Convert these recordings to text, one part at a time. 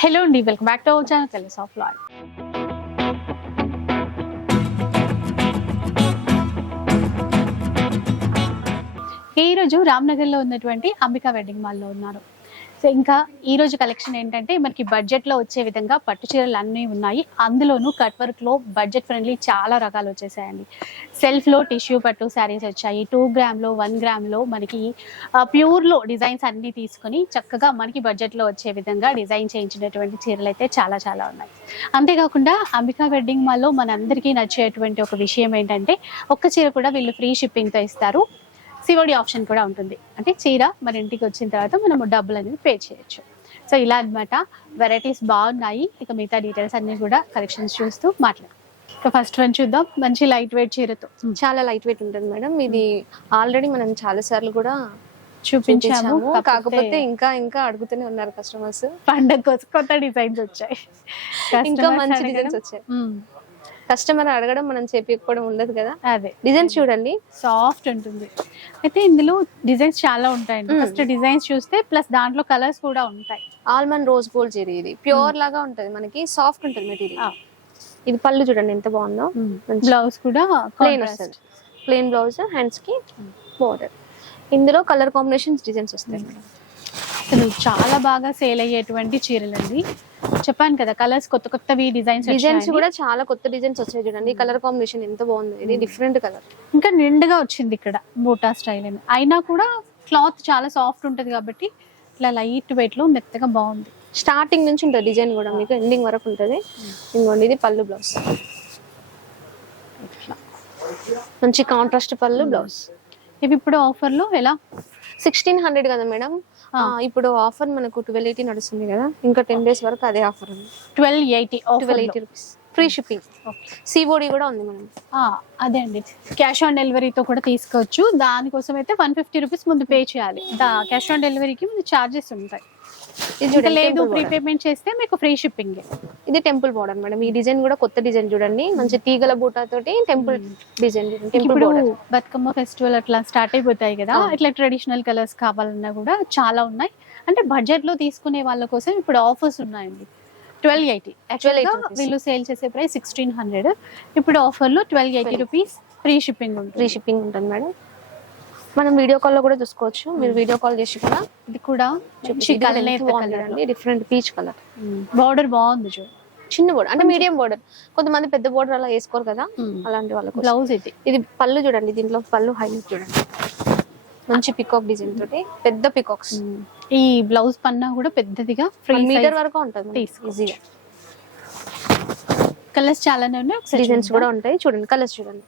Hello అండి, welcome back to our channel colours of life. ఈరోజు రామ్నగర్లో ఉన్నటువంటి అంబికా వెడ్డింగ్ మాల్లో ఉన్నారు. సో ఇంకా ఈరోజు కలెక్షన్ ఏంటంటే మనకి బడ్జెట్లో వచ్చే విధంగా పట్టు చీరలు అన్నీ ఉన్నాయి. అందులోనూ కట్ వర్క్లో బడ్జెట్ ఫ్రెండ్లీ చాలా రకాలు వచ్చేసాయండి. సెల్ఫ్లో టిష్యూ పట్టు శారీస్ వచ్చాయి. 2 గ్రామ్లో 1 గ్రామ్లో మనకి ప్యూర్లో డిజైన్స్ అన్నీ తీసుకొని చక్కగా మనకి బడ్జెట్లో వచ్చే విధంగా డిజైన్ చేయించినటువంటి చీరలు అయితే చాలా చాలా ఉన్నాయి. అంతేకాకుండా అంబికా వెడ్డింగ్ మాల్లో మనందరికీ నచ్చేటువంటి ఒక విషయం ఏంటంటే ఒక్క చీర కూడా వీళ్ళు ఫ్రీ షిప్పింగ్తో ఇస్తారు. సిఓడి ఆప్షన్ కూడా ఉంటుంది. అంటే చీర మన ఇంటికి వచ్చిన తర్వాత మనము డబ్బులు అనేది పే చేయొచ్చు. సో ఇలా అన్నమాట. వెరైటీస్ బాగున్నాయి. ఇక మిగతా డీటెయిల్స్ అన్ని కూడా కలెక్షన్స్ చూస్తూ మాట్లాడదాం. ఇక ఫస్ట్ వన్ చూద్దాం. మంచి లైట్ వెయిట్ చీరతో, చాలా లైట్ వెయిట్ ఉంటుంది మేడం. ఇది ఆల్రెడీ మనం చాలా సార్లు కూడా చూపించాము. కాకపోతే ఇంకా ఇంకా అడుగుతూనే ఉన్నారు కస్టమర్స్. పండగ కొత్త డిజైన్స్ వచ్చాయి, ఇంకా మంచి డిజైన్స్ వచ్చాయి. కస్టమర్ అడగడం మనం చెప్పకపోవడం ఉండదు కదా. అదే డిజైన్స్ చూడండి, సాఫ్ట్ ఉంటుంది. అయితే ఇందులో డిజైన్స్ చాలా ఉంటాయండి. ఫస్ట్ డిజైన్స్ చూస్తే ప్లస్ దాంట్లో కలర్స్ కూడా ఉంటాయి. ఆల్మండ్ రోజ్ గోల్డ్ జెరీ, ఇది ప్యూర్ లాగా ఉంటది, మనకి సాఫ్ట్ ఉంటుంది మెటీరియల్. ఇది పళ్ళు చూడండి ఎంత బాగుందో. బ్లౌజ్ కూడా ప్లెయిన్ వస్తుంది, ప్లెయిన్ బ్లౌజ్, హ్యాండ్స్ కి బోర్డర్. ఇందులో కలర్ కాంబినేషన్స్ డిజైన్స్ వస్తాయి మేడం. అసలు చాలా బాగా సేల్ అయ్యేటువంటి చీరలండి. చెప్పాను కదా, కలర్స్ కొత్త కొత్తవి డిజైన్స్ కూడా చాలా కొత్త డిజైన్స్ వచ్చాయి చూడండి. కలర్ కాంబినేషన్ ఎంత బాగుంది, ఇది డిఫరెంట్ కలర్. ఇంకా నిండుగా వచ్చింది ఇక్కడ బోటా స్టైల్ అని. అయినా కూడా క్లాత్ చాలా సాఫ్ట్ ఉంటుంది కాబట్టి ఇట్లా లైట్ వెయిట్ లో మెత్తగా బాగుంది. స్టార్టింగ్ నుంచి ఉంటుంది డిజైన్ కూడా మీకు ఎండింగ్ వరకు ఉంటుంది. ఇంకోండి ఇది పళ్ళు బ్లౌజ్, మంచి కాంట్రాస్ట్ పళ్ళు బ్లౌజ్. ఇవి ఇప్పుడు ఆఫర్ లో ఎలా 1600 కదా మేడం. ఇప్పుడు ఆఫర్ మనకు 1280 నడుస్తుంది కదా. ఇంకా 10 days వరకు అదే ఆఫర్ ఉంది. 1280 రూపీస్ ఫ్రీ షిప్పింగ్. సిఓడి కూడా ఉంది మనం. అదే అండి, క్యాష్ ఆన్ డెలివరీతో కూడా తీసుకోవచ్చు. దానికోసం అయితే 150 రూపీస్ ముందు పే చేయాలి. క్యాష్ ఆన్ డెలివరీకి ముందు చార్జెస్ ఉంటాయి. ఇది లేదు, ప్రీపేమెంట్ చేస్తే మీకు ఫ్రీ షిప్పింగ్. ఇది టెంపుల్ బోర్డర్ మేడం. ఈ డిజైన్ కూడా కొత్త డిజైన్ చూడండి, మంచి తీగల బూటా తోటి టెంపుల్ డిజైన్. ఇప్పుడు బతుకమ్మ ఫెస్టివల్ అట్లా స్టార్ట్ అయిపోతాయి కదా, ఇట్లా ట్రెడిషనల్ కలర్స్ కావాలన్నా కూడా చాలా ఉన్నాయి. అంటే బడ్జెట్ లో తీసుకునే వాళ్ళ కోసం ఇప్పుడు ఆఫర్స్ ఉన్నాయండి. 1280 యాక్చువల్గా వీళ్ళు సేల్ చేసే ప్రైస్ 1600. ఇప్పుడు ఆఫర్ లో 1280 రూపీస్ ఫ్రీ షిప్పింగ్ ఉంటుంది. ఫ్రీ షిప్పింగ్ ఉంటుంది మేడం. మనం వీడియో కాల్ లో కూడా చూసుకోవచ్చు. మీరు వీడియో కాల్ చేసి కూడా. ఇది కూడా డిఫరెంట్ పీచ్ కలర్. బార్డర్ బాగుంది చూడు, చిన్న బోర్డర్ అంటే మీడియం బోర్డర్. కొంతమంది పెద్ద బోర్డర్ అలా వేసుకోరు కదా, అలాంటి వాళ్ళకి. బ్లౌజ్ ఇది పళ్ళు చూడండి, దీంట్లో పళ్ళు హైలైట్ చూడండి, మంచి పికాక్ డిజైన్ తోటి పెద్ద పికాక్స్. ఈ బ్లౌజ్ పన్నా కూడా పెద్దదిగా 1 మీటర్ వరకు ఉంటుంది ఈజీగా. కలర్స్ చాలానే ఉన్నాయి, డిజైన్స్ కూడా ఉంటాయి. చూడండి కలర్స్ చూడండి.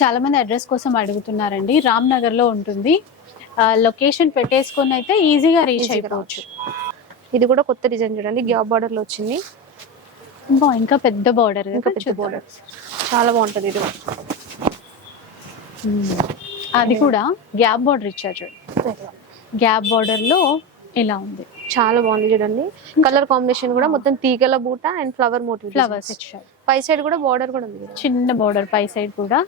చాలా మంది అడ్రస్ కోసం అడుగుతున్నారండి. రామ్నగర్ లో ఉంటుంది. లొకేషన్ పెట్టేసుకొని అయితే ఈజీగా రీచ్ అయిపోవచ్చు. ఇది కూడా కొత్త డిజైన్ చూడండి, గ్యాప్ బార్డర్ లో వచ్చింది. ఇంకా పెద్ద బార్డర్, ఇంకా పెద్ద బార్డర్, చాలా బాగుంటది. ఇది అది కూడా గ్యాప్ బార్డర్ ఇచ్చారు చూడండి. గ్యాప్ బార్డర్ లో ఇలా ఉంది, చాలా బాగుంది చూడండి. కలర్ కాంబినేషన్ కూడా మొత్తం తీగల బూట అండ్ ఫ్లవర్ మోటివ్ ఫ్లవర్స్ ఇచ్చారు. పై సైడ్ కూడా బార్డర్ కూడా ఉంది, చిన్న బార్డర్ పై సైడ్ కూడా.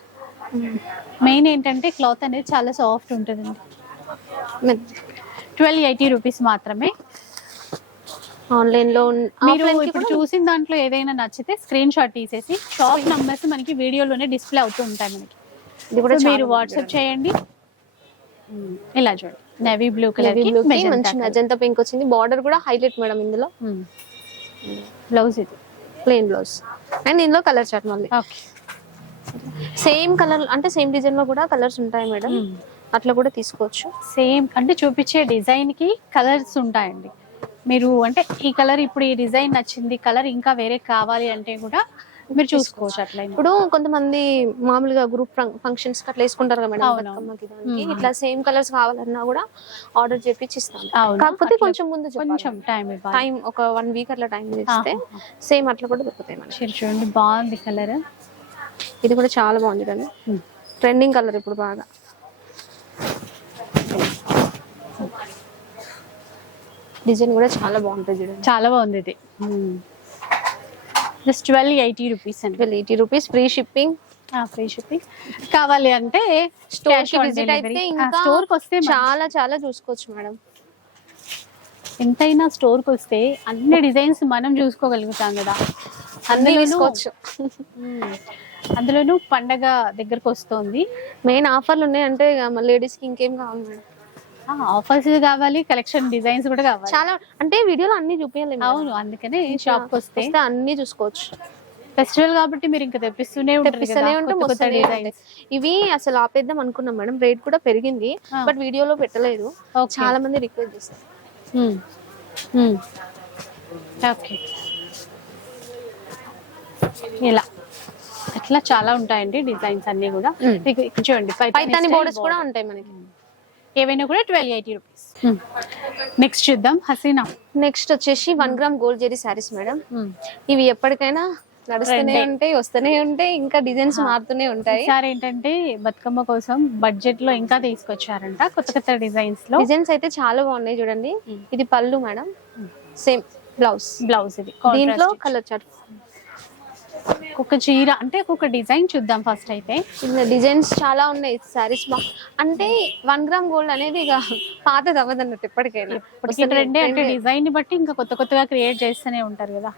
మెయిన్ ఏంటంటే క్లాత్ అనేది చాలా సాఫ్ట్ ఉంటుందండి. 1280 రూపీస్ మాత్రమే. ఆన్లైన్ లో మీరు ఇప్పుడు చూసిన దాంట్లో ఏదైనా నచ్చితే స్క్రీన్ షాట్ తీసేసి షాప్ నంబర్స్ మనకి వీడియోలోనే డిస్ప్లే అవుతూ ఉంటాయి మనకి. ఇది కూడా మీరు వాట్సాప్ చేయండి. ఇలా చూడండి, నేవీ బ్లూ కలర్ కి మంచి మెజంతా పింక్ వచ్చింది. బార్డర్ కూడా హైలైట్ మేడం. ఇందులో బ్లౌజ్ ఇది ప్లెయిన్ బ్లౌజ్ అండ్ ఇందులో కలర్ చార్ట్ మళ్ళీ సేమ్ కలర్, అంటే సేమ్ డిజైన్ లో కూడా కలర్స్ ఉంటాయి మేడం. అట్లా కూడా తీసుకోవచ్చు. సేమ్ అంటే చూపించే డిజైన్ కి కలర్స్ ఉంటాయండి. మీరు అంటే ఈ కలర్ ఇప్పుడు ఈ డిజైన్ నచ్చింది, కలర్ ఇంకా వేరే కావాలి అంటే కూడా మీరు చూసుకోవచ్చు. అట్లా ఇప్పుడు కొంతమంది మామూలుగా గ్రూప్ ఫంక్షన్స్ అట్లా వేసుకుంటారు కదా మేడం, బతుకమ్మకి దానికి. ఇట్లా సేమ్ కలర్స్ కావాలన్నా కూడా ఆర్డర్ చేపించి ఇస్తాను. కాకపోతే కొంచెం ముందు కొంచెం టైం ఒక 1 వీక్ అట్లా టైం ఇస్తే సేమ్ అట్లా కూడా దొరుకుతాయి మనకి. చూడండి బాగుంది కలర్. ఇది కూడా చాలా బాగుంది కానీ ట్రెండింగ్ కలర్ ఇప్పుడు బాగా. డిజైన్ కూడా చాలా బాగుంటుంది చూడండి, చాలా బాగుంది. ఇది జస్ట్ 1280 రూపీస్ అండి. 1280 rupees free shipping. Free shipping కావాలి అంటే స్టోర్ కి విజిట్ అయితే ఇంకా స్టోర్ కి వస్తే చాలా చాలా చూసుకోవచ్చు మేడం. ఎంతైనా స్టోర్కి వస్తే అన్ని డిజైన్స్ మనం చూసుకోగలుగుతాం కదా. అన్ని తీసుకోవచ్చు. అందులోనూ పండగ దగ్గరకు వస్తుంది. మెయిన్ ఆఫర్లు ఉన్నాయంటే లేడీస్ కి ఇంకేం కావాలి మేడం? ఆఫర్స్ కావాలి, కలెక్షన్ డిజైన్స్ కూడా కావాలి. చాలా అంటే వీడియోలో అన్ని చూపించలేము. అవును, అందుకనే షాప్ కి వస్తే అన్ని చూసుకోవచ్చు. ఫెస్టివల్ కాబట్టి మీరు ఇంకా తెప్పిస్తూనే ఉంటారు. ఇవి అసలు ఆపేద్దాం అనుకున్నాం మేడం, రేట్ కూడా పెరిగింది, బట్ వీడియోలో పెట్టలేదు. చాలా మంది రిక్వెస్ట్ చేస్తారు. ఓకే, ఇలా అట్లా చాలా ఉంటాయండి డిజైన్స్ అన్ని కూడా. చూడండి పైతాని బోర్డర్స్ కూడా ఉంటాయి మనకి. ఏవైనా కూడా 1280 రూపీస్. నెక్స్ట్ చూద్దాం హసీనా. నెక్స్ట్ వచ్చేసి 1 gram gold zari sarees madam. ఇవి ఎప్పటికైనా నడుస్తూనే ఉంటాయి, వస్తూనే ఉంటాయి, ఇంకా డిజైన్స్ మారుతూనే ఉంటాయి. ఈసారి ఏంటంటే బతుకమ్మ కోసం బడ్జెట్ లో ఇంకా తీసుకొచ్చారంట కొత్త కొత్త డిజైన్స్ లో. డిజైన్స్ అయితే చాలా బాగున్నాయి చూడండి. ఇది పళ్ళు మేడం, సేమ్ బ్లౌజ్ ఇది. దీంట్లో కలర్ చార్ట్, ఒక చీర అంటే ఒక డిజైన్ చూద్దాం ఫస్ట్. అయితే డిజైన్స్ చాలా ఉన్నాయి సారీస్. అంటే 1 గ్రామ్ గోల్డ్ అనేది ఇక పాతది అవ్వదు అన్నట్టు ఎప్పటికైనా. ట్రెండ్ అంటే డిజైన్ ని బట్టి ఇంకా కొత్త కొత్తగా క్రియేట్ చేస్తూనే ఉంటారు కదా,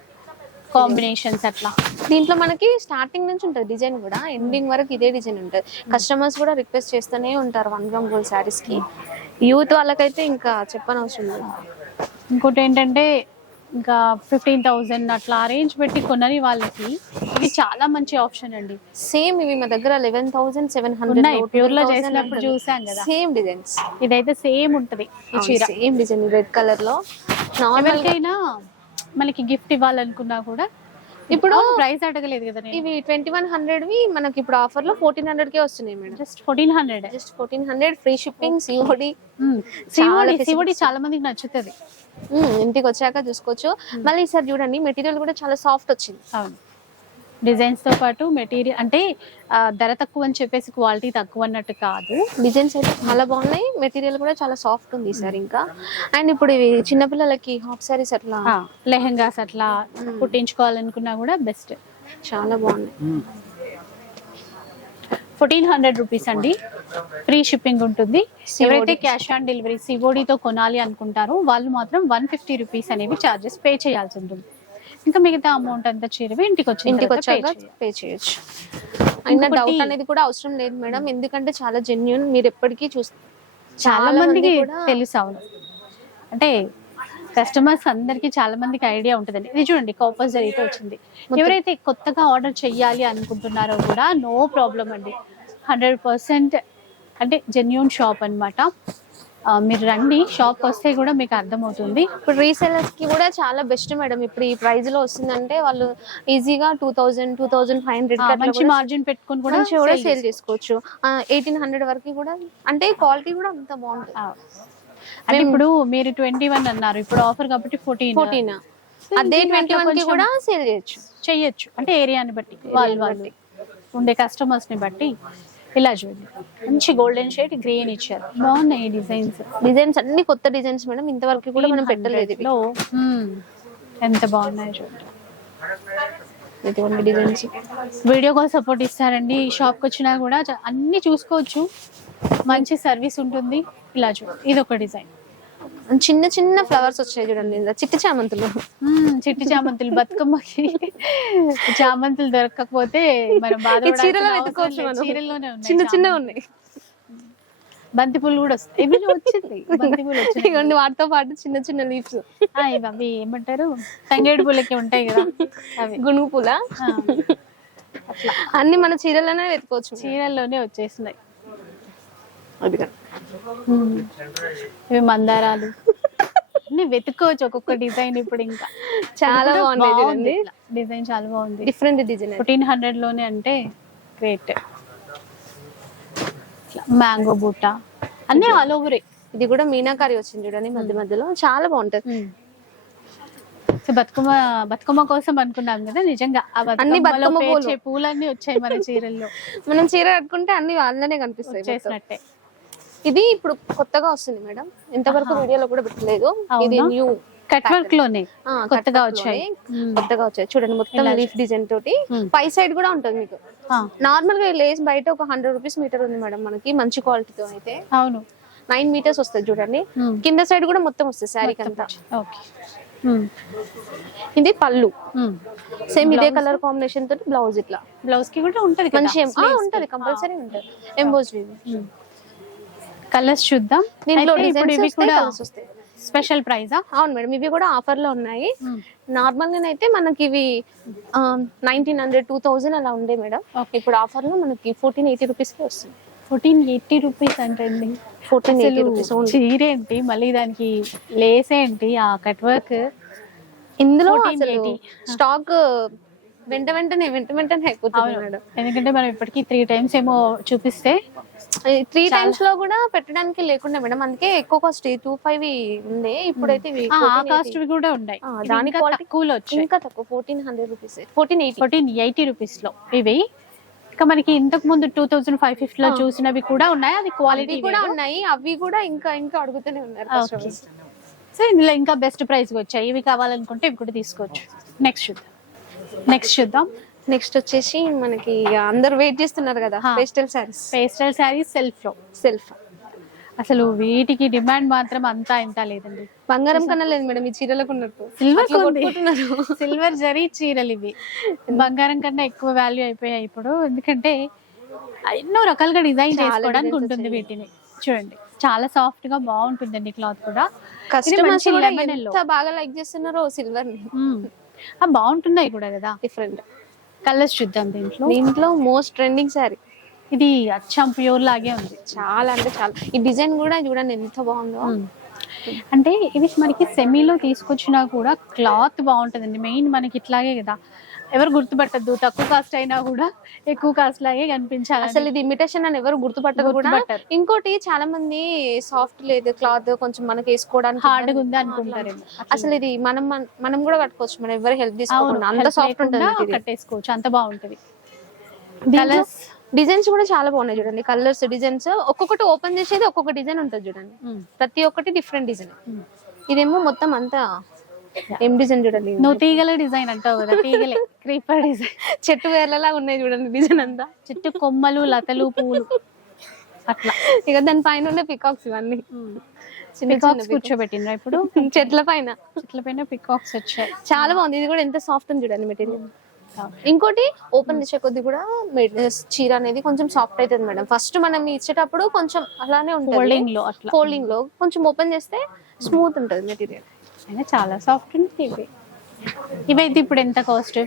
కాంబినేషన్స్ అట్లా. దీంట్లో మనకి స్టార్టింగ్ నుంచి ఉంటుంది డిజైన్ కూడా, ఎండింగ్ వరకు ఇదే డిజైన్ ఉంటుంది. కస్టమర్స్ కూడా రిక్వెస్ట్ చేస్తూనే ఉంటారు 1 గ్రామ్ గోల్డ్ శారీస్ కి. యూత్ వాళ్ళకైతే ఇంకా చెప్పనవసరం లేదు. ఇంకోటి ఏంటంటే ఇంకా 15,000 అట్లా అరేంజ్ పెట్టి కొనని వాళ్ళకి ఇది చాలా మంచి ఆప్షన్ అండి. సేమ్ ఇవి మా దగ్గర 11,700 ప్యూర్ లో చేసినప్పుడు చూసాం కదా, సేమ్ డిజైన్స్. ఇదైతే సేమ్ ఉంటది ఈ చీర, సేమ్ డిజైన్ రెడ్ కలర్ లో. నార్మల్ అయినా మనకి గిఫ్ట్ ఇవ్వాలనుకున్నా కూడా ఇప్పుడు ప్రైస్ అడగలేదు కదా. ఇవి 2100 మనకి ఇప్పుడు ఆఫర్ లో 1400 కే వస్తున్నాయి madam. Just 1400 free shipping, COD. COD చాలా మందికి నచ్చుతుంది. ఇంటికి వచ్చాక చూసుకోవచ్చు. మళ్ళీ ఈసారి చూడండి మెటీరియల్ కూడా చాలా సాఫ్ట్ వచ్చింది. అవును, డిజైన్స్ తో పాటు మెటీరియల్ అంటే ధర తక్కువ అని చెప్పేసి క్వాలిటీ తక్కువ అన్నట్టు కాదు. డిజైన్స్ అయితే చాలా బాగున్నాయి, మెటీరియల్ కూడా చాలా సాఫ్ట్ ఉంది ఈసారి ఇంకా. అండ్ ఇప్పుడు ఇవి చిన్నపిల్లలకి హాఫ్ సారీస్ అట్లా, లెహెంగాస్ అట్లా కుట్టించుకోవాలనుకున్నా కూడా బెస్ట్. చాలా బాగున్నాయి. 1400 రూపీస్ అండి, ఫ్రీ షిప్పింగ్ ఉంటుంది. ఎవరైతే క్యాష్ ఆన్ డెలివరీ సిఓడితో కొనాలి అనుకుంటారో వాళ్ళు మాత్రం 150 రూపీస్ అనేవి చార్జెస్ పే చేయాల్సి ఉంటుంది. ఇంకా మిగతా అమౌంట్ అంతా చీరవి ఇంటికి వచ్చాక పే చేయొచ్చు. అయినా డౌట్ అనేది కూడా అవసరం లేదు మేడం, ఎందుకంటే చాలా జెన్యూన్. మీరు ఎప్పటికీ చాలా మందికి తెలుసు. అవును, అంటే కస్టమర్స్ అందరికి చాలా మందికి ఐడియా ఉంటుందండి. ఇది చూడండి కాపర్ జరీతో వచ్చింది. ఎవరైతే కొత్తగా ఆర్డర్ చెయ్యాలి అనుకుంటున్నారో కూడా నో ప్రాబ్లం అండి, 100% అంటే జెన్యూన్ షాప్ అన్నమాట. మీరు రండి, షాప్ వస్తే కూడా మీకు అర్థమవుతుంది. ఇప్పుడు రీసెలర్స్ కి కూడా చాలా బెస్ట్ మేడం. ఇప్పుడు ఈ ప్రైస్ లో వస్తుందంటే వాళ్ళు ఈజీగా 2000, 2500 మంచి మార్జిన్ పెట్టుకుని కూడా సేల్ చేసుకోవచ్చు. 1800 వరకు కూడా, అంటే క్వాలిటీ కూడా అంత బాగుంటుంది. అంటే ఇప్పుడు మీరు 21 అన్నారు, ఇప్పుడు ఆఫర్ కాబట్టి 14. అదే 21 కి కూడా సేల్ చేయొచ్చు. అంటే ఏరియాని బట్టి, వాళ్ళు ఉండే కస్టమర్స్ ని బట్టి. ఇలా చూడండి, మంచి గోల్డెన్ షేడ్ గ్రీన్ ఇచ్చారు, బాగున్నాయి డిజైన్స్ అన్ని కొత్త డిజైన్స్ మేడం, ఇంతవరకు కూడా మనం పెట్టలేదు. ఎంత బాగున్నాయి చూడండి. ఇటువంటి డిజైన్స్ వీడియో కాల్ సపోర్ట్ ఇస్తారండి. షాప్ కి వచ్చినా కూడా అన్ని చూసుకోవచ్చు, మంచి సర్వీస్ ఉంటుంది. ఇలా చూడండి, ఇది ఒక డిజైన్, చిన్న చిన్న ఫ్లవర్స్ వచ్చాయి చూడండి, చిట్టి చామంతులు. బతుకమ్మకి చామంతులు దొరకకపోతే మనం చీరలోనే చిన్న ఉన్నాయి. బంతిపూలు కూడా వస్తాయి, వచ్చింది వాటితో పాటు చిన్న చిన్న లీవ్స్. అవి ఏమంటారు, తంగేడు పూలకి ఉంటాయి కదా, అవి గునుగు పూల. అట్లా అన్ని మన చీరలోనే వెతుకోవచ్చు, చీరల్లోనే వచ్చేసినాయి. ఇవి మందారాలు అన్ని వెతుక్కోవచ్చు, ఒక్కొక్క డిజైన్. ఇప్పుడు ఇంకా చాలా బాగుంది డిజైన్, చాలా బాగుంది, డిఫరెంట్ డిజైన్. 1400 లోనే అంటే గ్రేట్. మ్యాంగో బూటా అన్ని ఆల్ ఓవర్. ఇది కూడా మీనాకారి వచ్చింది చూడండి మధ్య మధ్యలో, చాలా బాగుంటది. సో బతుకమ్మ కోసం అనుకున్నాం కదా, నిజంగా అన్ని బతుకమ్మ పూలన్నీ వచ్చాయి మన చీరల్లో. మనం చీర కట్టుకుంటే అన్ని వాళ్ళనే కనిపిస్తాయి చేసినట్టే. ఇది ఇప్పుడు కొత్తగా వస్తుంది మేడం, ఇంతవరకు వీడియోలో కూడా పెట్టలేదు. ఇది న్యూ కట్ వర్క్ లోనే కొత్తగా వచ్చాయి. చూడండి మొత్తం లీఫ్ డిజైన్ తోటి, పై సైడ్ కూడా ఉంటుంది మీకు. నార్మల్ గా లేస్ బయట ఒక 100 రూపీస్ మీటర్ ఉంది మేడం మనకి, మంచి క్వాలిటీతో అయితే. అవును, 9 మీటర్స్ వస్తుంది చూడండి. కింద సైడ్ కూడా మొత్తం వస్తుంది శారీకి అంతా. ఓకే. ఇది పళ్ళు సేమ్ ఇదే కలర్ కాంబినేషన్ తోటి బ్లౌజ్ ఇట్లా. బ్లౌజ్ కి కూడా ఉంటది కదా, మంచి ఉంటది, కంపల్సరీ ఉంటది ఎంబోస్డ్. కలర్స్ చూద్దాం. దీంట్లో అయితే ఇప్పుడు ఇవి డిజైన్స్ కూడా వస్తాయి. స్పెషల్ ప్రైజా? అవును మేడం, ఇవి కూడా ఆఫర్ లో ఉన్నాయి. నార్మల్ గా అయితే మనకి ఇవి 1900 2000 అలా ఉండే మేడం. ఇప్పుడు ఆఫర్ లో మనకి 1480 రూపీస్ కి వస్తుంది. 1480 రూపీస్ అంటే 1480 రూపీస్. చీర ఏంటి, మళ్ళీ దానికి లేస్ ఏంటి, ఆ కట్ వర్క్. ఇందులో 1480. స్టాక్ వెంటనే అయిపోతుంది మేడం. ఎందుకంటే మనం ఇప్పటికి 3 times ఏమో చూపిస్తే 3 times లో కూడా పెట్టడానికి లేకుండా మేడం, అందుకే ఎక్కువ కాస్ట్ 25 ఉండే. ఇప్పుడైతే ఆ కాస్ట్ కూడా ఉన్నాయి. దానికి తక్కువలో వచ్చాయి, ఇంకా తక్కువ 1400 రూపీస్, 1480 రూపీస్ లో ఇవి. ఇంకా మనకి ఇంతకు ముందు 2550 లో చూసినవి కూడా ఉన్నాయి. అది క్వాలిటీ కూడా ఉన్నాయి. అవి కూడా ఇంకా అడుగుతూనే ఉన్నారు customers. సో ఇందులో ఇంకా బెస్ట్ ప్రైస్ వచ్చాయి. ఇవి కావాలనుకుంటే ఇవి కూడా తీసుకోవచ్చు. నెక్స్ట్ చూద్దాం. నెక్స్ట్ వచ్చేసి మనకి అందరు వెయిట్ చేస్తున్నారు కదా, పేస్టల్ శారీస్ సెల్ఫ్. అసలు వీటికి డిమాండ్ మాత్రం అంతా ఇంత లేదండి. బంగారం కన్నా లేదు మేడం ఈ చీరలకు ఉన్నట్టు. సిల్వర్ జరీ చీరలు ఇవి బంగారం కన్నా ఎక్కువ వాల్యూ అయిపోయాయి ఇప్పుడు. ఎందుకంటే ఎన్నో రకాలుగా డిజైన్ చేసుకోవడానికి ఉంటుంది వీటిని. చూడండి చాలా సాఫ్ట్ గా బాగుంటుందండి క్లాత్ కూడా. కస్టమర్స్ కూడా ఎంత బాగా లైక్ చేస్తున్నారో సిల్వర్ ని. బాగుంటున్నాయి కూడా కదా. డిఫరెంట్ కలర్స్ చూద్దాం. దీంట్లో మోస్ట్ ట్రెండింగ్ శారీ ఇది. అచ్చం ప్యూర్ లాగే ఉంది. చాలా అంటే చాలా. ఈ డిజైన్ కూడా చూడండి ఎంత బాగుందో. అంటే ఇవి మనకి సెమీలో తీసుకొచ్చినా కూడా క్లాత్ బాగుంటుందండి. మెయిన్ మనకి ఇట్లాగే కదా, ఎవరు గుర్తుపట్టద్దు. తక్కువ కాస్ట్ అయినా కూడా ఎక్కువ కాస్ట్ లాగే కనిపించాలి. అసలు ఇది ఇమిటేషన్ అని ఎవరు గుర్తుపట్టరు కూడా. ఇంకోటి చాలా మంది సాఫ్ట్ లేదు క్లాత్, కొంచెం మనకి వేసుకోవడానికి హార్డ్ గా ఉంది అనుకుంటారు. అసలు ఇది మనం కూడా కట్టుకోవచ్చు, మనం ఎవరు హెల్ప్ తీసుకోకుండా. అంత సాఫ్ట్ ఉంటుంది, కట్టేసుకోవచ్చు, అంత బాగుంటది. కలర్స్ డిజైన్స్ కూడా చాలా బాగున్నాయి చూడండి. కలర్స్ డిజైన్స్ ఒక్కొక్కటి ఓపెన్ చేసేది ఒక్కొక్క డిజైన్ ఉంటుంది చూడండి. ప్రతి ఒక్కటి డిఫరెంట్ డిజైన్. ఇదేమో మొత్తం అంతా ఏం డిజైన్ చూడండి. నువ్వు తీగల డిజైన్ అంటావు కదా, తీగలే క్రీపర్ డిజైన్. చెట్టు వేర్లలా ఉన్నాయి చూడండి డిజైన్ అంతా. చెట్టు కొమ్మలు, లతలు, పూలు అట్లా. ఇక దాని పైన ఉండే పికాక్స్ ఇవన్నీ పికాక్స్ కూర్చోబెట్టిండ్రా ఇప్పుడు చెట్ల పైన పికాక్స్ వచ్చాయి. చాలా బాగుంది. ఇది కూడా ఎంత సాఫ్ట్ ఉంది చూడండి మెటీరియల్. ఇంకోటి ఓపెన్ చేసే కొద్ది కూడా చీర అనేది కొంచెం సాఫ్ట్ అవుతుంది మేడం. ఫస్ట్ మనం ఇచ్చేటప్పుడు కొంచెం అలానే ఉంటుంది, ఫోల్డింగ్ లో కొంచెం ఓపెన్ చేస్తే స్మూత్ ఉంటుంది మెటీరియల్. అయినా చాలా సాఫ్ట్ ఉంటుంది. ఇవైతే ఇప్పుడు ఎంత కాస్ట్?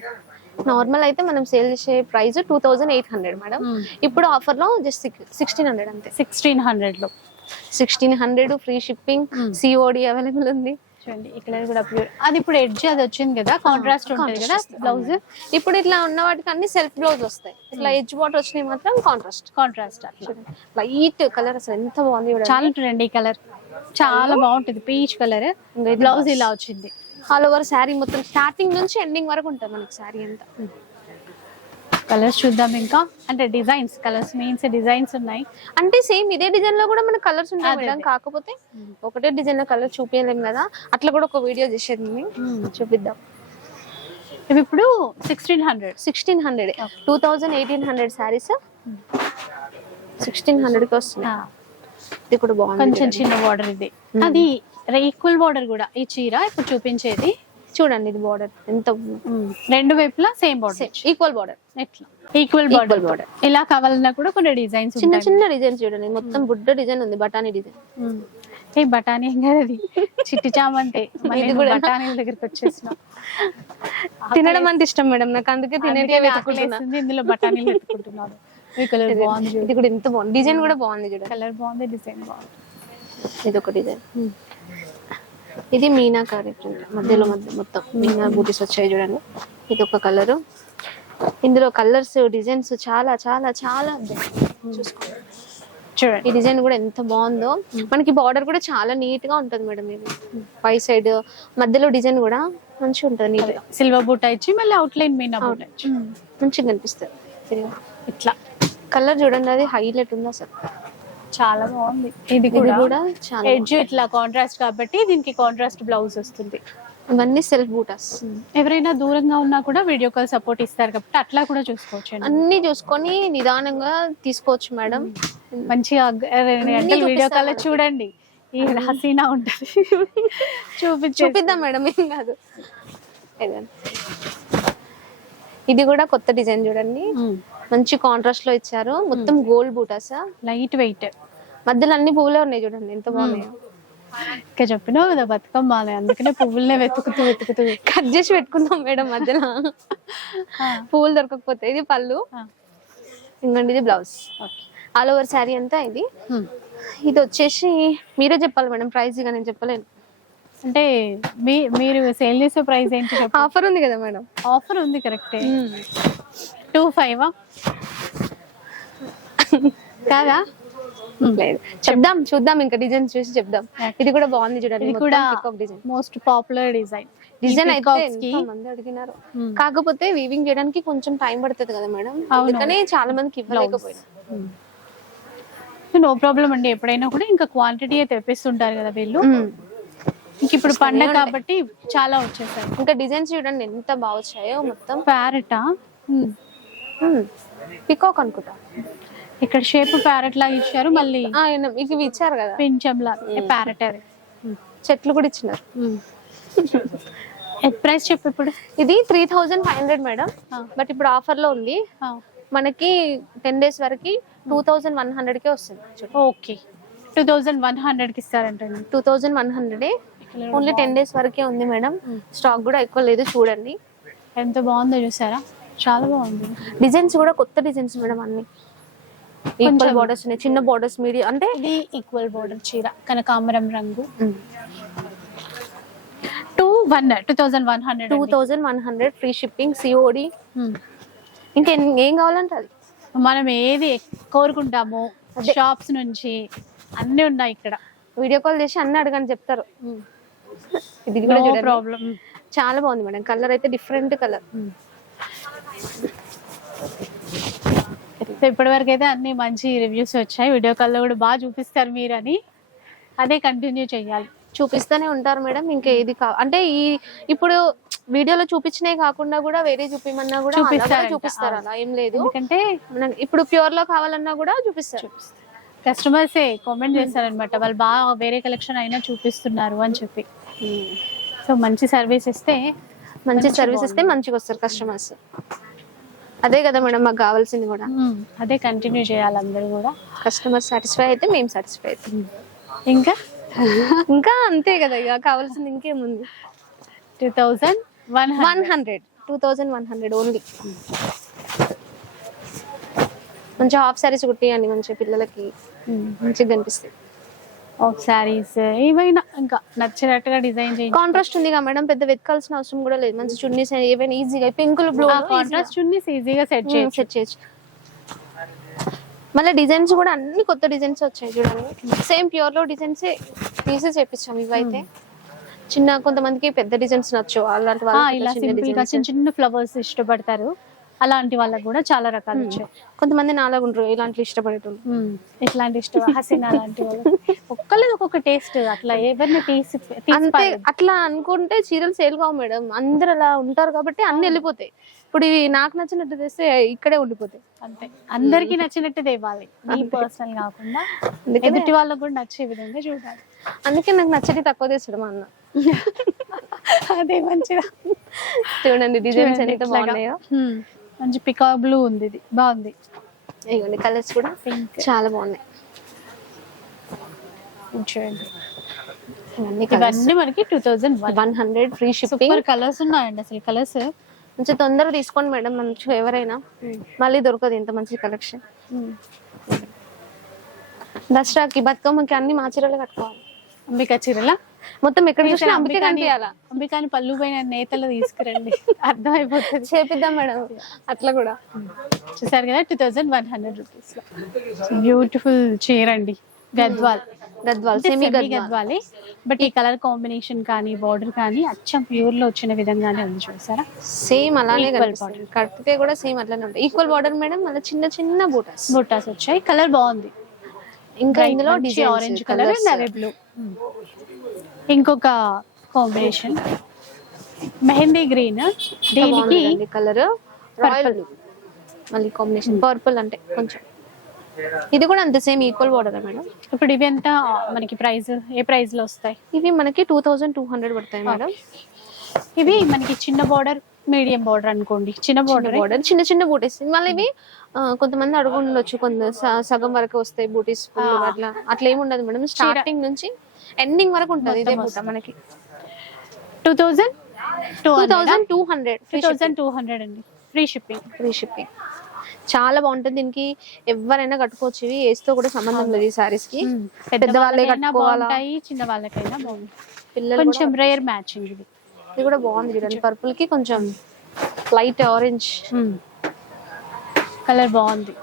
నార్మల్ అయితే మనం సేల్ చేసే ప్రైస్ 2800 మేడం. ఇప్పుడు ఆఫర్ లో జస్ట్ 1600 అంతే. 1600 లో 1600 ఫ్రీ షిప్పింగ్, సిఓడి అవైలబుల్ ఉంది. చూడండి ఇక్కడ కూడా ప్యూర్. అది ఇప్పుడు ఎడ్జ్ అది వచ్చింది కదా, కాంట్రాస్ట్ ఉంటుంది కదా బ్లౌజ్. ఇప్పుడు ఇట్లా ఉన్న వాటికి అన్ని సెల్ఫ్ బ్లౌజ్ వస్తాయి. ఇట్లా ఎడ్జ్ బార్డర్ వచ్చినాయి మాత్రం కాంట్రాస్ట్ అట్లా. లైట్ కలర్ అసలు ఎంత బాగుంది. చాలా ట్రెండీ కలర్, చాలా బాగుంటుంది. Peach colour. బ్లౌజ్ ఇలా వచ్చింది. ఆల్ ఓవర్ శారీ మొత్తం స్టార్టింగ్ నుంచి ఎండింగ్ వరకు ఉంటుంది మనకి శారీ అంతా. కలర్స్ చూద్దాం ఇంకా. అంటే డిజైన్స్, కలర్స్ మీన్స్ డిజైన్స్ ఉన్నాయి. అంటే సేమ్ ఇదే డిజైన్ లో కూడా మనకి కలర్స్ ఉంటాయి మేడం. కాకపోతే ఒకటే డిజైన్ లో కలర్ చూపించలేం కదా, అట్లా కూడా ఒక వీడియో చేసేది చూపిద్దాం. ఇవి ఇప్పుడు 1600 1800 శారీస్ 1600 కి వస్తుంది. ఇది కూడా బాగుంది, కొంచెం చిన్న బార్డర్. ఇది అది ఈక్వల్ బార్డర్ కూడా ఈ చీర ఇప్పుడు చూపించేది. చూడండి ఇది బార్డర్ ఎంత, రెండు వైపులా సేమ్ బార్డర్, ఈక్వల్ బార్డర్. ఎట్లా ఈక్వల్ బార్డర్ ఇలా కావాలన్నా కూడా కొన్ని డిజైన్స్, చిన్న చిన్న డిజైన్స్ చూడండి. మొత్తం బుడ్డ డిజైన్ ఉంది, బటానీ డిజైన్. ఏ బఠానీ ఏం కాదు, అది చిట్టి చామంటే. ఇది కూడా బఠానీల దగ్గరికి వచ్చేసినాం. తినడం అంటే ఇష్టం మేడం నాకు, అందుకే తినేది. ఇందులో బఠానీలు ఎత్తుకుంటున్నాడు. ఈ కలర్ బాగుంది, ఇది కూడా ఎంత బాగుంది. డిజైన్ కూడా బాగుంది చూడండి. కలర్ బాగుంది, డిజైన్ బాగుంది. ఇది ఒక డిజైన్. ఇది మీనాకారి ప్రింట్, మధ్యలో మొత్తం మీనా బూటీస్ వచ్చాయి చూడండి. ఇది ఒక కలర్. ఇందులో కలర్స్ డిజైన్స్ చాలా చాలా చాలా చూసుకోండి. చూడండి ఈ డిజైన్ కూడా ఎంత బాగుందో. మనకి బార్డర్ కూడా చాలా నీట్ గా ఉంటది మేడం. ఇది పై సైడ్ మధ్యలో డిజైన్ కూడా మంచిగా ఉంటది, నీట్ గా. సిల్వర్ బూటా ఇచ్చి మళ్ళీ అవుట్ లైన్ మీనా బూటా ఇచ్చి మంచిగా కనిపిస్తుంది. ఇట్లా కలర్ చూడండి, అది హైలైట్ ఉంది అసలు. చాలా బాగుంది. ఇది ఇది కూడా కూడా చాలా ఎడ్జ్ ఇట్లా కాంట్రాస్ట్ కాబట్టి దీనికి కాంట్రాస్ట్ బ్లౌజ్ వస్తుంది. ఇవన్నీ సెల్ఫ్ బూటాస్. ఎవరైనా దూరంగా ఉన్నా కూడా వీడియో కాల్ సపోర్ట్ ఇస్తారు కాబట్టి అట్లా కూడా చూసుకోవచ్చు అండి. అన్ని చూసుకొని నిదానంగా తీసుకోవచ్చు మేడం. మంచిగా 2 గంటలు వీడియో కాల్ చూపిస్తారు చూడండి, ఈ హసీనా ఉంటది. చూపిద్దాం మేడం, ఏం కాదు. ఇదండి. ఇది కూడా కొత్త డిజైన్ చూడండి, మంచి కాంట్రాస్ట్ లో ఇచ్చారు. మొత్తం గోల్డ్ బూటాస్, లైట్ వెయిట్, మధ్యలో అన్ని పువ్వులే ఉన్నాయి చూడండి, ఎంత బాగున్నాయో. ఇంకా చెప్పినావు కదా బతుకమ్మ అని, అందుకనే పువ్వులనే వెతుకుతూ కట్ చేసి పెట్టుకుందాం మేడం మధ్యలో, పువ్వులు దొరకకపోతే. ఇది పళ్ళు, ఇంకోండి ఇది బ్లౌజ్. ఆల్ ఓవర్ శారీ అంతా ఇది. ఇది వచ్చేసి మీరే చెప్పాలి మేడం ప్రైస్, ఇక నేను చెప్పలేను. అంటే మీరు సేల్ చేసే ప్రైస్ ఏంటి? ఆఫర్ ఉంది కదా మేడం. ఆఫర్ ఉంది కరెక్టే. 25 కాదా? లేదు, చెప్దాం, చూద్దాం, ఇంకా డిజైన్ చూసి చెప్దాం. ఇది కూడా బాగుంది చూడండి, ఇది కూడా design, most popular design. Design అయితే ఎంతో మంది అడిగినారు. కాకపోతే వీవింగ్ చేయడానికి కొంచెం టైం పడుతుంది కదా మేడం, అందుకని చాలా మందికి ఇవ్వలేకపోయినా. నో ప్రాబ్లం అండి, ఎప్పుడైనా కూడా ఇంకా క్వాంటిటీ తెప్పిస్తుంటారు కదా వీళ్ళు. ఇంక ఇప్పుడు పండగ కాబట్టి చాలా వచ్చేసాయి. ఇంకా డిజైన్స్ చూడండి ఎంత బాగా వచ్చాయో. మొత్తం ప్యారెటా, పికాక్ అనుకుంటా. ఇక్కడ షేప్ ప్యారెట్ లాగా ఇచ్చారు, మళ్ళీ ఇవి ఇచ్చారు కదా పించం లాగా ప్యారెట్. అది చెట్లు కూడా ఇచ్చినారు. ప్రైస్ చెప్పు ఇప్పుడు. ఇది 3500 మేడం, బట్ ఇప్పుడు ఆఫర్ లో ఉంది మనకి. 10 days వరకు 2100 కే వస్తుంది. ఓకే, 2100 కి ఇస్తారంటండి. 2100 ఓన్లీ 10 days వరకే ఉంది మేడం. స్టాక్ కూడా ఎక్కువ లేదు, చూడండి ఎంత బాగుందో చూసారా, చాలా బాగుంది. డిజైన్స్ కూడా కొత్త డిజైన్స్ మేడం, అన్ని ఈక్వల్ బోర్డర్స్ ఉన్నాయి, చిన్న బోర్డర్స్, మీడియం. అంటే ఇది ఈక్వల్ బోర్డర్ చీర, కనకాంబరం రంగు. 2100 ఫ్రీ షిప్పింగ్, సిఓడి. ఇంకా ఏం కావాలంటే అది మనం ఏది కోరుకుంటామో షాప్స్ నుంచి అన్ని ఉన్నాయి ఇక్కడ. వీడియో కాల్ చేసి అన్ని అడగని చెప్తారు. ఇది కూడా ప్రాబ్లం, చాలా బాగుంది మేడం. కలర్ అయితే డిఫరెంట్ కలర్. ఇప్పటి వరకు అయితే అన్ని మంచి రివ్యూస్ వచ్చాయి. వీడియో కాల్లో కూడా బాగా చూపిస్తారు మీరు అని, అదే కంటిన్యూ చేయాలి. చూపిస్తూనే ఉంటారు మేడం. ఇంకా ఏది అంటే ఇప్పుడు వీడియోలో చూపించినవి కాకుండా కూడా వేరే చూపిమన్నా కూడా చూపిస్తారు, అలా ఏం లేదు. ఎందుకంటే ఇప్పుడు ప్యూర్ లో కావాలన్నా కూడా చూపిస్తారు. కస్టమర్సే కామెంట్ చేస్తారనమాట, వాళ్ళు బాగా వేరే కలెక్షన్ అయినా చూపిస్తున్నారు అని చెప్పి. సో మంచి సర్వీస్ ఇస్తే మంచిగా వస్తారు కస్టమర్స్. అదే కదా మేడం మాకు కావాల్సింది కూడా, అదే కంటిన్యూ చేయాలి అందరూ కూడా. కస్టమర్ సాటిస్ఫై అయితే మేము సాటిస్ఫై అవుతాం. ఇంకా అంతే కదా, ఇక కావాల్సింది ఇంకేముంది. 2100 ఓన్లీ. మంచి హాఫ్ సారీస్ కుట్టియండి, మంచి పిల్లలకి మంచిగా కనిపిస్తాయి. ఆఫ్ సారీస్ ఏవైనా ఇంకా నచ్చినట్టుగా డిజైన్ చేయండి. కాంట్రాస్ట్ ఉంది కదా మేడం, పెద్ద వెతకాల్సిన అవసరం కూడా లేదు. మంచి చున్నీస్ ఏవైనా ఈజీగా పింకులు బ్లూ కాంట్రాస్ట్ చున్నీస్ ఈజీగా సెట్ చేయొచ్చు. మళ్ళీ డిజైన్స్ కూడా అన్ని కొత్త డిజైన్స్ వచ్చాయి చూడండి. సేమ్ ప్యూర్ లో డిజైన్స్ తీసి చేపించాము. ఇవైతే చిన్న, కొంతమందికి పెద్ద డిజైన్స్ నచ్చు, అలాంటి ఇలా సింపుల్ గా చిన్న ఫ్లవర్స్ ఇష్టపడతారు, అలాంటి వాళ్ళకి కూడా చాలా రకాలు వచ్చాయి. కొంతమంది నాలాగా ఉంటారు ఇలాంటి ఇష్టపడేటోళ్ళు, ఇట్లాంటి ఇష్టం హసీనా లాంటి వాళ్ళు. ఒక్కళ్ళది ఒక్కొక్క టేస్ట్, అట్లా ఎవరిని అంతే. అట్లా అనుకుంటే చీరలు సేల్ కావు మేడం, అందరు అలా ఉంటారు కాబట్టి అన్ని వెళ్ళిపోతాయి. ఇప్పుడు ఇవి నాకు నచ్చినట్టు తెస్తే ఇక్కడే ఉండిపోతాయి. అంతే, అందరికి నచ్చినట్టు తేవాలి, నీ పర్సనల్ కాకుండా ఎదుటి వాళ్ళకు కూడా నచ్చే విధంగా చూడాలి. అందుకే నాకు నచ్చటి తక్కువ తెచ్చడం అన్న. అదే మంచిగా చూడండి డిజైన్స్ ఎంత బాగున్నాయో. మంచి పికాక్ బ్లూ ఉంది, ఇది బాగుంది. ఇవ్వండి కలర్స్ కూడా చాలా బాగున్నాయి. చూడండి ఇవన్నీ మనకి 2100 ఫ్రీ షిప్పింగ్. కలర్స్ ఉన్నాయండి, అసలు కలర్స్ మంచి తొందరగా తీసుకోండి మేడం, మంచిగా ఎవరైనా మళ్ళీ దొరకదు ఇంత మంచి కలెక్షన్. దసరాకి బతుకమ్మకి అన్ని మా చీరలు కట్టుకోవాలి. అంబికా చీరలా మొత్తం ఎక్కడ చూసినా అంబికా కనిపించాలా. అంబికాని పళ్ళు పైన నేతలు తీసుకురండి, అర్థం అయిపోతుంది. చేపిద్దాం మేడం అట్లా కూడా. చూసారు కదా 2100 రూపీస్ లో బ్యూటిఫుల్ చీర అండి. గద్వాల్ సెమీ గద్వాలి, బట్ ఈ కలర్ కాంబినేషన్ కానీ బార్డర్ కానీ అచ్చం ప్యూర్ లో వచ్చిన విధంగానే ఉంది. చూసారా, సేమ్ అలానే కట్టితే కూడా సేమ్ అట్లానే ఉంటాయి. ఈక్వల్ బార్డర్ మేడం, మళ్ళీ చిన్న చిన్న బూటాస్ వచ్చాయి. కలర్ బాగుంది, ఇంకా ఇందులో ఆరెంజ్ కలర్, నేవీ బ్లూ. ఇంకొక కాంబినేషన్ మెహందీ గ్రీన్, దీనికి కలర్ రాయల్ బ్లూ, మళ్ళీ కాంబినేషన్ పర్పుల్ అంటే కొంచెం ఇది కూడా అంతే సేమ్ ఈక్వల్ బార్డర్ మేడం. ఇప్పుడు ఇవి ఎంత మనకి ప్రైస్, ఏ ప్రైస్ లో వస్తాయి? ఇవి మనకి 2200 పడతాయి మేడం. ఇవి మనకి చిన్న బార్డర్, మీడియం బార్డర్ అనుకోండి. చిన్న బార్డర్ చిన్న చిన్న బూటీస్. మళ్ళీ ఇవి కొంతమంది అడుగుండొచ్చు, కొంత సగం వరకు వస్తాయి బూటీస్ అట్లా అట్లా ఏమి ఉండదు మేడం. స్టార్టింగ్ నుంచి ఎండింగ్ వరకు ఉంటుంది ఇదే బూట మనకి. 2200 అండి. Free shipping. చాలా బాగుంటుంది. దీనికి ఎవరైనా కట్టుకోవచ్చు. ఇవి ఏస్తో కూడా సంబంధం లేదు ఈ సారీస్ కి. పెద్దవాళ్ళే కట్టుకోవాలా, చిన్న వాళ్ళకైనా బాగుంది. పిల్లలు కొంచెం రేర్ మ్యాచింగ్ ఇది. ఇది కూడా బాగుంది చూడండి. పర్పుల్ కి కొంచెం లైట్ ఆరెంజ్ కలర్ బాగుంది.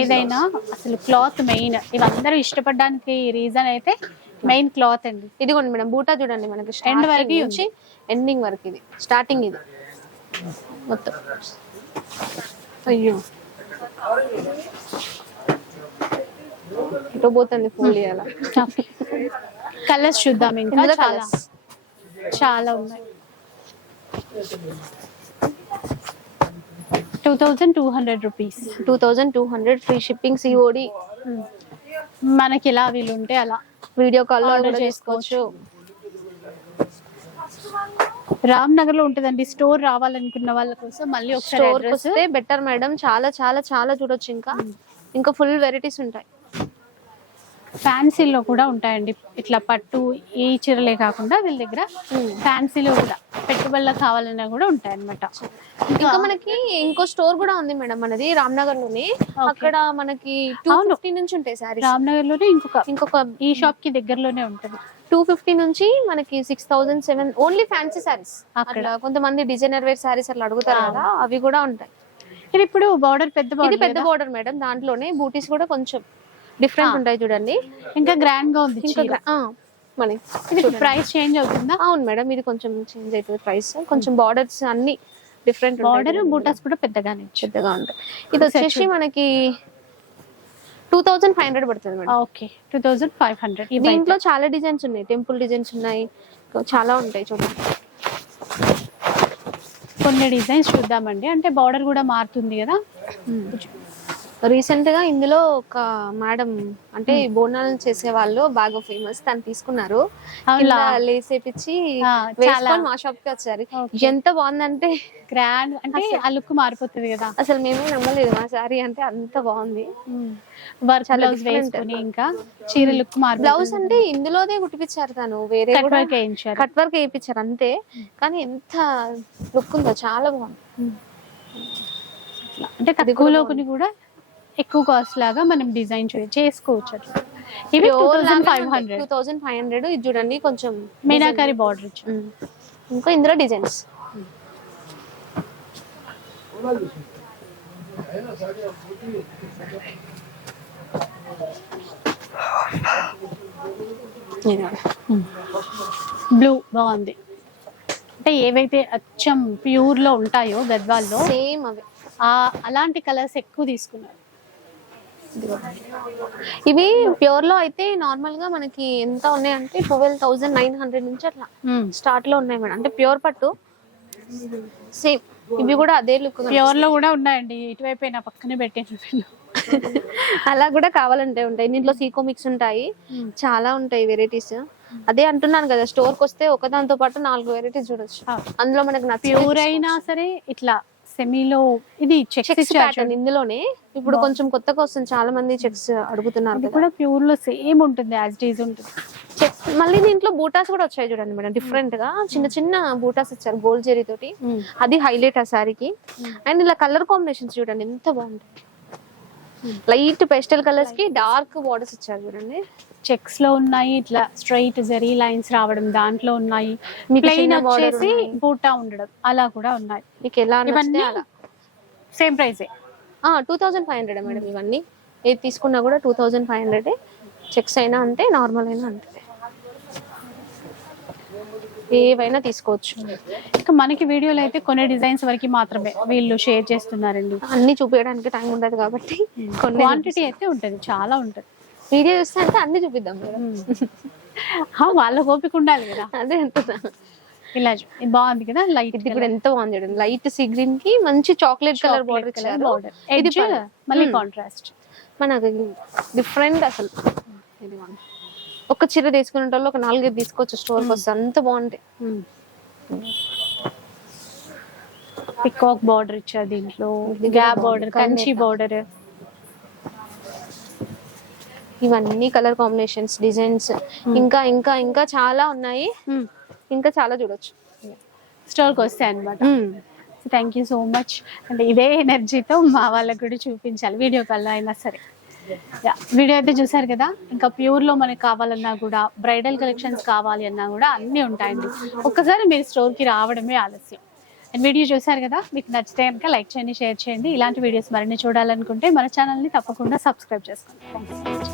ఏదైనా అసలు క్లాత్ మెయిన్. ఇవందరూ ఇష్టపడడానికి రీజన్ అయితే మెయిన్ క్లాత్ అండి. ఇదిగోండి మేడం బూటా చూడండి మనకి ఎండ్ వరకు నుంచి ఎండింగ్ వరకు. ఇది స్టార్టింగ్ ఇది మొత్తం. అయ్యో ఇటు పోతుంది ఫోల్డ్ చేయాల. కలర్స్ చూద్దాం. ఇంకా చాలా ఉన్నాయి. 2200 రూపీస్. 2200 free shipping, COD. మనకి ఎలా వీలుంటే అలా వీడియో కాల్ ఆర్డర్ చేసుకోవచ్చు. రామ్ నగర్ లో ఉంటదండి. స్టోర్ రావాలనుకున్న వాళ్ళ కోసం మళ్ళీ ఒకసారి స్టోర్ వస్తే బెటర్ మేడం. చాలా చాలా చాలా చూడొచ్చు. ఇంకా ఫుల్ వెరైటీస్ ఉంటాయి. ఫ్యాన్సీలో కూడా ఉంటాయండి. ఇట్లా పట్టు ఈ చీరలే కాకుండా వీళ్ళ దగ్గర ఫ్యాన్సీలో కూడా పెట్టుబడులకు కావాలన్నా కూడా ఉంటాయి అన్నమాట. ఇంకా మనకి ఇంకో స్టోర్ కూడా ఉంది మేడం మనది రామ్ నగర్ లోనే. అక్కడ మనకి 250 నుంచి ఉంటాయి సారీస్. రామ్ నగర్ లోనే ఇంకొక ఈ షాప్ కి దగ్గరలోనే ఉంటది. 250 నుంచి మనకి 6000, 7 ఓన్లీ ఫ్యాన్సీ సారీస్. అక్కడ కొంతమంది డిజైనర్ వేర్ సారీస్ అట్లా అడుగుతారు కదా, అవి కూడా ఉంటాయి. ఇది ఇప్పుడు బార్డర్ పెద్ద బార్డర్ మేడం. దాంట్లోనే బూటీస్ కూడా కొంచెం డిఫరెంట్ ఉంటాయి చూడండి. ఇంకా గ్రాండ్ గా ఉంది. మనకి ప్రైస్ చేంజ్ అవుతుందా? అవును మేడం, ఇది కొంచెం చేంజ్ అవుతుంది ప్రైస్. కొంచెం బార్డర్స్ అన్ని డిఫరెంట్. బార్డర్ బూటాస్ కూడా పెద్దగా ఉంటాయి. ఇది వచ్చేసి మనకి 2500 పడుతుంది మేడం. ఓకే, 2500. దీంట్లో చాలా డిజైన్స్ ఉన్నాయి. టెంపుల్ డిజైన్స్ ఉన్నాయి, చాలా ఉంటాయి చూడండి. కొన్ని డిజైన్స్ చూద్దామండి. అంటే బార్డర్ కూడా మారుతుంది కదా. రీసెంట్ గా ఇందులో ఒక మేడం అంటే బోనాలు చేసే వాళ్ళు బాగా ఫేమస్, తను తీసుకున్నారు. లేస్ వేపించి వేసుకొని మా షాప్ కి వచ్చారు. ఎంత బాగుందంటే గ్రాండ్, అంటే ఆ లుక్ మారిపోతుంది కదా. అసలు మేమే నమ్మలేదు మా సారీ అంటే అంత బాగుంది. బ్లౌజ్ వేసుకొని ఇంకా చీర లుక్ మారి. బ్లౌజ్ అంటే ఇందులోనే కుట్టిపించారు, తను వేరే కట్ వర్క్ వేయించారు అంతే. కానీ ఎంత లుక్ ఉందో, చాలా బాగుంది. అంటే తక్కువలో కూడా ఎక్కువ కాస్ట్ లాగా మనం డిజైన్ చేసుకోవచ్చు అట్లా. ఇవి 2500. ఇది చూడండి కొంచెం మీనాకారి బార్డర్. ఇంకా ఇందులో డిజైన్స్ బ్లూ బాగుంది. అంటే ఏవైతే అచ్చం ప్యూర్ లో ఉంటాయో గద్వాల్లో సేమ్ అవే అలాంటి కలర్స్ ఎక్కువ తీసుకున్నారు. ఇవి ప్యూర్ లో అయితే నార్మల్ గా మనకి ఎంత ఉన్నాయంటే 12,900 నుంచి అట్లా స్టార్ట్ లో ఉన్నాయి మేడం. అంటే ప్యూర్ పట్టు సేమ్. ఇవి కూడా అదే లుక్. ప్యూర్ లో కూడా ఉన్నాయండి. ఇటువైపు నా పక్కనే పెట్టాను. అలా కూడా కావాలంటే ఉంటాయి. దీంట్లో సీకో మిక్స్ ఉంటాయి, చాలా ఉంటాయి వెరైటీస్. అదే అంటున్నాను కదా, స్టోర్ కి వస్తే ఒకదాంతో పాటు 4 వెరైటీస్ చూడొచ్చు. అందులో మనకు ప్యూర్ అయినా సరే ఇట్లా సెమీలో ఇది చెక్స్ ప్యాటర్న్ ఇందులోనే ఇప్పుడు కొంచెం కొత్తగా వస్తుంది. చాలా మంది చెక్స్ అడుగుతున్నారు. ఇది కూడా ప్యూర్ లో సేమ్ ఉంటుంది, యాజ్ ఇట్ ఈజ్ ఉంటుంది. చెక్స్ మళ్ళీ దీంట్లో బూటాస్ కూడా వచ్చాయి చూడండి మేడం. డిఫరెంట్ గా చిన్న చిన్న బూటాస్ ఇచ్చారు గోల్డ్ జెరీ తోటి. అది హైలైట్ ఆ సారీకి. అండ్ ఇలా కలర్ కాంబినేషన్స్ చూడండి ఎంత బాగుంటాయి. లైట్ పేస్టల్ కలర్స్ కి డార్క్ బార్డర్స్ ఇచ్చారు చూడండి. చెక్స్ లో ఉన్నాయి, ఇట్లా స్ట్రైట్ జెరీ లైన్స్ రావడం దాంట్లో ఉన్నాయి. ప్లెయిన్ వచ్చేసి బూటా ఉండడం అలా కూడా ఉన్నాయి. మీకు ఎలా ఇవన్నీ సేమ్ ప్రైసే. 2500 మేడం. ఇవన్నీ ఏది తీసుకున్నా కూడా 2500. చెక్స్ అయినా అంతే, నార్మల్ అయినా అంతే. ఏవైనా తీసుకోవచ్చు. ఇంకా మనకి వీడియోలో అయితే కొన్ని డిజైన్స్ వరకు మాత్రమే వీళ్ళు షేర్ చేస్తున్నారండి. అన్ని చూపించడానికి టైం ఉండదు కాబట్టి కొన్ని క్వాంటిటీ అయితే ఉంటుంది, చాలా ఉంటుంది. వీడియో చూస్తే అంటే అన్ని చూపిద్దాం మేడం. వాళ్ళ ఓపిక ఉండాలి కదా. అదే అంటున్నా. ఇలా ఇది బాగుంది కదా, లైట్ ఇది కూడా ఎంత బాగుంది చూడండి. లైట్ సీ గ్రీన్ కి మంచి చాక్లెట్ కలర్ బార్డర్ ఇచ్చారు. ఇది మళ్ళీ కాంట్రాస్ట్ మనకి డిఫరెంట్ అసలు. ఇది ఒక చీర తీసుకునే వాళ్ళు ఒక 4-5 తీసుకోవచ్చు స్టోర్కి వస్తే, అంత బాగుంటాయి. పికాక్ బార్డర్ ఇచ్చారు దీంట్లో, గ్యాప్ బార్డర్, కంచి బార్డర్, ఇవన్నీ కలర్ కాంబినేషన్స్, డిజైన్స్ ఇంకా ఇంకా ఇంకా చాలా ఉన్నాయి. ఇంకా చాలా చూడొచ్చు స్టోర్కి వస్తాయి అనమాట. Thank you so much. అంటే ఇదే ఎనర్జీతో మా వాళ్ళకి కూడా చూపించాలి వీడియో కాల్లో అయినా సరే. వీడియో అయితే చూసారు కదా. ఇంకా ప్యూర్లో మనకి కావాలన్నా కూడా, బ్రైడల్ కలెక్షన్స్ కావాలి అన్నా కూడా అన్నీ ఉంటాయండి. ఒక్కసారి మీరు స్టోర్కి రావడమే ఆలస్యం. అండ్ వీడియో చూసారు కదా, మీకు నచ్చితే కనుక లైక్ చేయండి, షేర్ చేయండి. ఇలాంటి వీడియోస్ మరిన్ని చూడాలనుకుంటే మన ఛానల్ని తప్పకుండా సబ్స్క్రైబ్ చేసుకోండి. Thank you so much.